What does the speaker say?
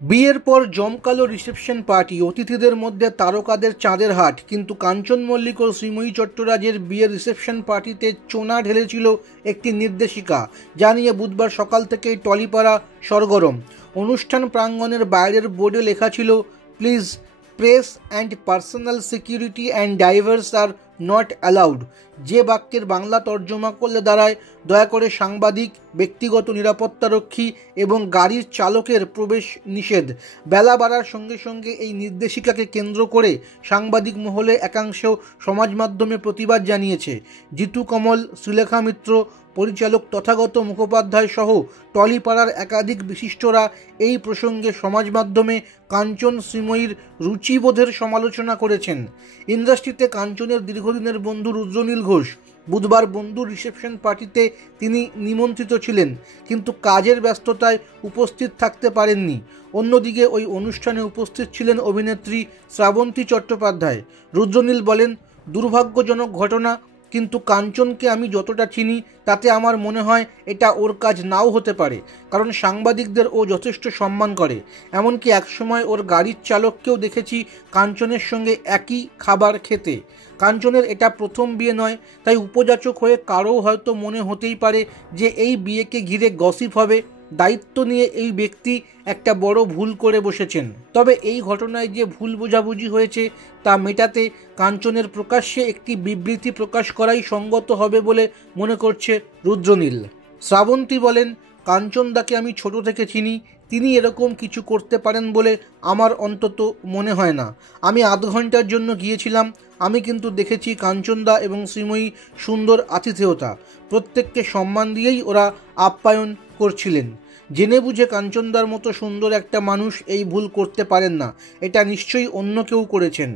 বিয়ের পর জমকালো রিসেপশন পার্টি, অতিথিদের মধ্যে তারকাদের চাঁদের হাট। কিন্তু কাঞ্চন মল্লিক ও শ্রীময়ী চট্টরাজের বিয়ের রিসেপশন পার্টিতে চোনা ঢেলেছিল একটি নির্দেশিকা, যা নিয়ে বুধবার সকাল থেকেই টলিপাড়া সরগরম। অনুষ্ঠান প্রাঙ্গণের বাইরের বোর্ডে লেখা ছিল, please press and personal security and diverse are not allowed, যে বাক্যের বাংলা তর্জমা করলে দাঁড়ায়, দয়া করে সাংবাদিক, ব্যক্তিগত নিরাপত্তারক্ষী এবং গাড়ির চালকের প্রবেশ নিষেধ। বেলা বাড়ার সঙ্গে সঙ্গে এই নির্দেশিকাকে কেন্দ্র করে সাংবাদিক মহলে একাংশ সমাজ মাধ্যমে প্রতিবাদ জানিয়েছে। জিতু কমল, শ্রীলেখা মিত্র, পরিচালক তথাগত মুখোপাধ্যায় সহ টলিপাড়ার একাধিক বিশিষ্টরা এই প্রসঙ্গে সমাজ মাধ্যমে কাঞ্চন শ্রীময়ীর রুচিবোধের সমালোচনা করেছেন। ইন্ডাস্ট্রিতে কাঞ্চনের দীর্ঘদিনের বন্ধু রুদ্রনীল ঘোষ বুধবার বন্ধুর রিসেপশন পার্টিতে তিনি নিমন্ত্রিত ছিলেন, কিন্তু কাজের ব্যস্ততায় উপস্থিত থাকতে পারেননি। অন্যদিকে ওই অনুষ্ঠানে উপস্থিত ছিলেন অভিনেত্রী শ্রাবন্তী চট্টোপাধ্যায়। রুদ্রনীল বলেন, দুর্ভাগ্যজনক ঘটনা, কিন্তু কাঞ্চনকে আমি যতটা চিনি তাতে আমার মনে হয় এটা ওর কাজ নাও হতে পারে, কারণ সাংবাদিকদের ও যথেষ্ট সম্মান করে। এমনকি একসময় ওর গাড়ির চালককেও দেখেছি কাঞ্চনের সঙ্গে একই খাবার খেতে। কাঞ্চনের এটা প্রথম বিয়ে নয়, তাই উপযাচক হয়ে কারও হয়তো মনে হতেই পারে যে এই বিয়েকে ঘিরে গসিপ হবে। দায়িত্ব নিয়ে এই ব্যক্তি একটা বড় ভুল করে বসেছেন। তবে এই ঘটনায় যে ভুল বোঝাবুঝি হয়েছে তা মেটাতে কাঞ্চনের প্রকাশ্যে একটি বিবৃতি প্রকাশ করাই সঙ্গত হবে বলে মনে করছে রুদ্রনীল। শ্রাবন্তী বলেন, কাঞ্চনদাকে আমি ছোট থেকে চিনি, তিনি এরকম কিছু করতে পারেন বলে আমার অন্তত মনে হয় না। আমি আধ ঘন্টার জন্য গিয়েছিলাম, আমি কিন্তু দেখেছি কাঞ্চনদা এবং শ্রীময়ী সুন্দর আতিথেয়তা, প্রত্যেককে সম্মান দিয়েই ওরা আপ্যায়ন করছিলেন। জেনে বুঝে কাঞ্চনদার মতো সুন্দর একটা মানুষ এই ভুল করতে পারেন না, এটা নিশ্চয়ই অন্য কেউ করেছেন।